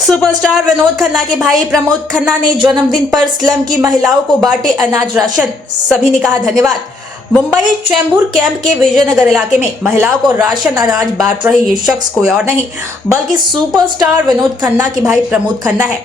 Superstar Vinod Khanna के भाई प्रमोद खन्ना ने जन्मदिन पर स्लम की महिलाओं को बांटे अनाज राशन। सभी ने कहा धन्यवाद। मुंबई चेंबूर कैंप के विजयनगर इलाके में महिलाओं को राशन अनाज बांट रहे ये शख्स कोई और नहीं बल्कि सुपरस्टार विनोद खन्ना के भाई प्रमोद खन्ना है,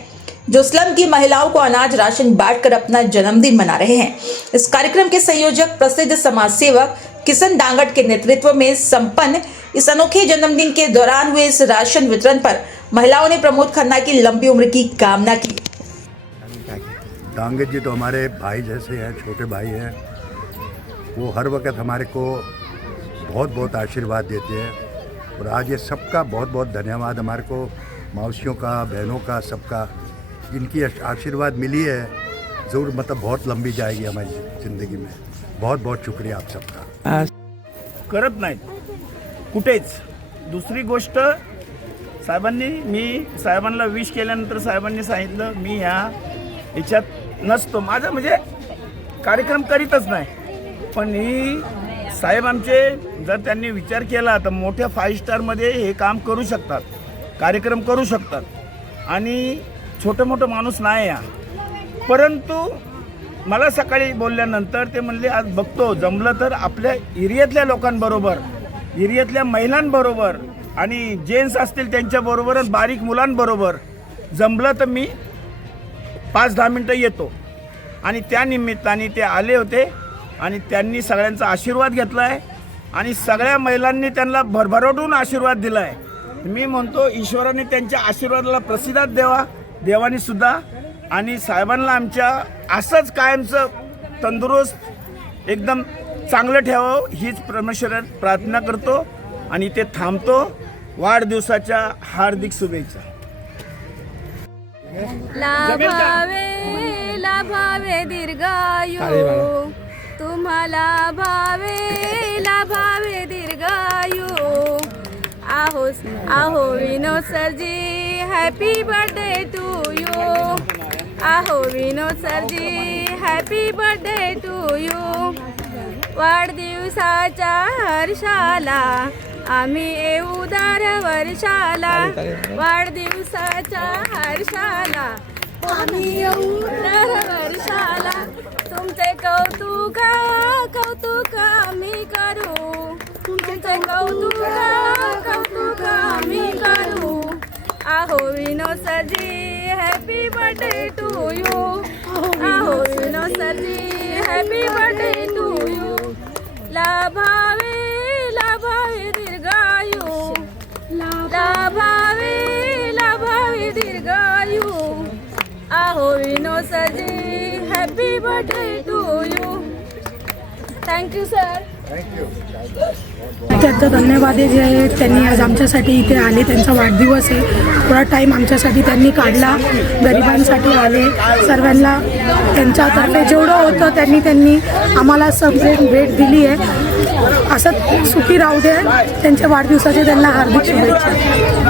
जो स्लम की महिलाओं को अनाज राशन बांटकर अपना जन्मदिन मना रहे हैं। इस कार्यक्रम के संयोजक प्रसिद्ध समाज सेवक किशन डांगट के नेतृत्व में संपन्न इस अनोखे जन्मदिन के दौरान हुए इस राशन वितरण पर महिलाओं ने प्रमोद खन्ना की लंबी उम्र की कामना की। डांगट जी तो हमारे भाई जैसे हैं, छोटे भाई हैं। वो हर वक्त हमारे को बहुत बहुत आशीर्वाद देते हैं और आज ये सबका बहुत बहुत धन्यवाद हमारे को, मौसियों का, बहनों का, सबका। इनकी आशीर्वाद मिली है, ज़रूर मतलब बहुत लंबी जाएगी हमारी ज़िंदगी में। बहुत बहुत शुक्रिया आप सबका। करत नाहीत कुठेच। दुसरी गोष्ट, मी साहेबांना विश केल्यानंतर साहेबांनी सांगितलं मी ह्याच्यात नसतो, माझं म्हणजे कार्यक्रम करीतच नाही। पण ही साहेब आमचे जर त्यांनी विचार केला तर मोठ्या 5 स्टारमध्ये हे काम करू शकतात, कार्यक्रम करू शकतात आणि छोटं मोठं माणूस नाही या। परंतु मला सकाळी बोलल्यानंतर ते म्हणले आज बघतो जमलं तर आपल्या एरियातल्या लोकांबरोबर, एरियातल्या महिलांबरोबर आणि जेंट्स असतील त्यांच्याबरोबर आणि बारीक मुलांबरोबर जमलं तर मी 5-10 मिनिटं येतो। आणि त्या निमित्ताने ते आले होते आणि त्यांनी सगळ्यांचा आशीर्वाद घेतला आहे आणि सगळ्या महिलांनी त्यांना भरभराटून आशीर्वाद दिला आहे। मी म्हणतो ईश्वराने त्यांच्या आशीर्वादाला प्रतिसाद द्यावा, देवानी सुद्धा, आणि साहेबांना आमच्या असंच कायमचं तंदुरुस्त एकदम चांगलं ठेवावं हीच परमेश्वरात प्रार्थना करतो आणि ते थांबतो। वाढदिवसाच्या हार्दिक शुभेच्छा। लाभावे लाभावे दीर्घायु तुम्हाला, लाभावे दीर्घायु। आहो आहो विनोद सरजी हॅपी बर्थडे टू यू। आहो विनोद सरजी हॅपी बर्थडे टू यू। वाढदिवसाच्या हर्षाला आम्ही येऊ दर वर्षाला वाढदिवसाच्या हर्षाला. आम्ही येऊ दर वर्षाला तुमचे कौतुक कौतुक आम्ही करू. तुमचे कौतुक कौतुक आम्ही करू. आहो विनोद सरजी हॅपी बर्थडे टू यू. आहो विनोद सरजी हॅपी बर्थडे टू यू. लाभावे लाभावे दीर्घायू. लाभावे लाभावे दीर्घायू. आहो विनोद सरजी happy birthday to you. Thank you sir. त्याचं धन्यवाद आहे जे त्यांनी आज आमच्यासाठी इथे आले. त्यांचा वाढदिवस आहे, थोडा टाईम आमच्यासाठी त्यांनी काढला, गरिबांसाठी आले. सर्वांना त्यांच्यातर्फे जेवढं होतं त्यांनी आम्हाला सेपरेट भेट दिली आहे. असं सुखी राहू दे. त्यांच्या वाढदिवसाचे त्यांना हार्दिक शुभेच्छा.